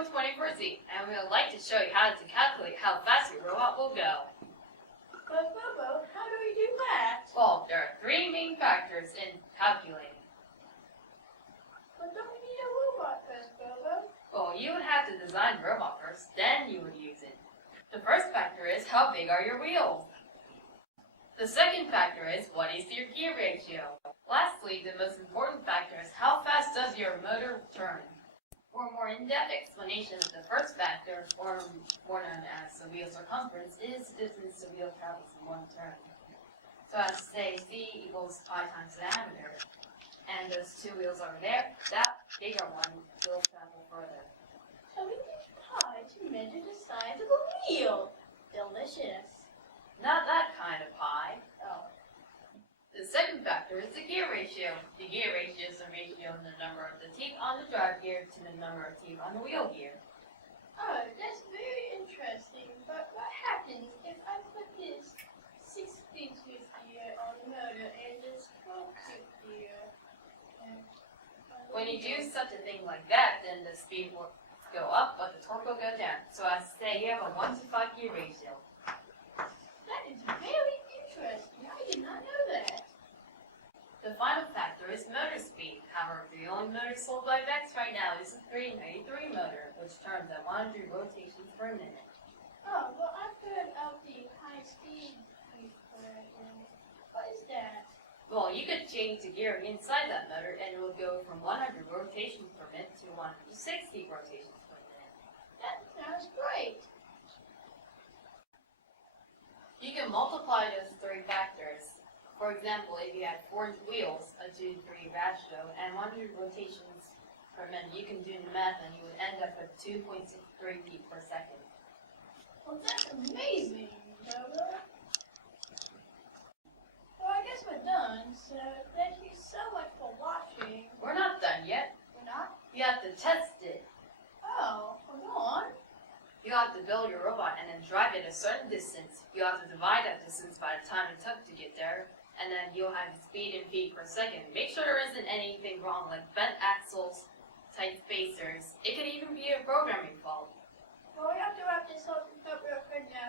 from 24Z, and we would like to show you how to calculate how fast your robot will go. But Bobo, how do we do that? Well, there are three main factors in calculating. But don't we need a robot first, Bobo? Well, you would have to design the robot first, then you would use it. The first factor is how big are your wheels? The second factor is what is your gear ratio? Lastly, the most important factor is how fast does your motor turn? For a more in-depth explanation of the first factor, or more known as the wheel circumference, is the distance the wheel travels in one turn. So as to say, C equals pi times the diameter, and those two wheels over there, that bigger one will travel further. So we use pi to measure the size of a wheel. Delicious. Not that kind of pi. Oh. The second factor is the gear ratio. The gear ratio is the ratio of the number of the teeth on the drive gear to the number of teeth on the wheel gear. Oh, that's very interesting. But what happens if I put this 6-tooth gear on the motor and this 12-tooth gear? When you do such a thing like that, then the speed will go up, but the torque will go down. So as to say, you have a 1 to 5 gear ratio. That is very interesting. I did not know that. The final factor is motor speed. However, the only motor sold by Vex right now is the 393 motor, which turns at 100 rotations per minute. Oh, well, I've heard of the high-speed gear. What is that? Well, you could change the gear inside that motor, and it will go from 100 rotations per minute to 160 rotations per minute. That sounds great. You can multiply those three factors. For example, if you had 4 wheels, a 2 to 3 ratio, and 100 rotations per minute, you can do the math and you would end up with 2.63 feet per second. Well, that's amazing, Bobo. Well, I guess we're done, so thank you so much for watching. We're not done yet. We're not? You have to test it. Oh, well, go on. You have to build your robot and then drive it a certain distance. You have to divide that distance by the time it took to get there, and then you'll have the speed in feet per second. Make sure there isn't anything wrong, like bent axles, tight spacers. It could even be a programming fault. Well, we have to wrap this up real quick now.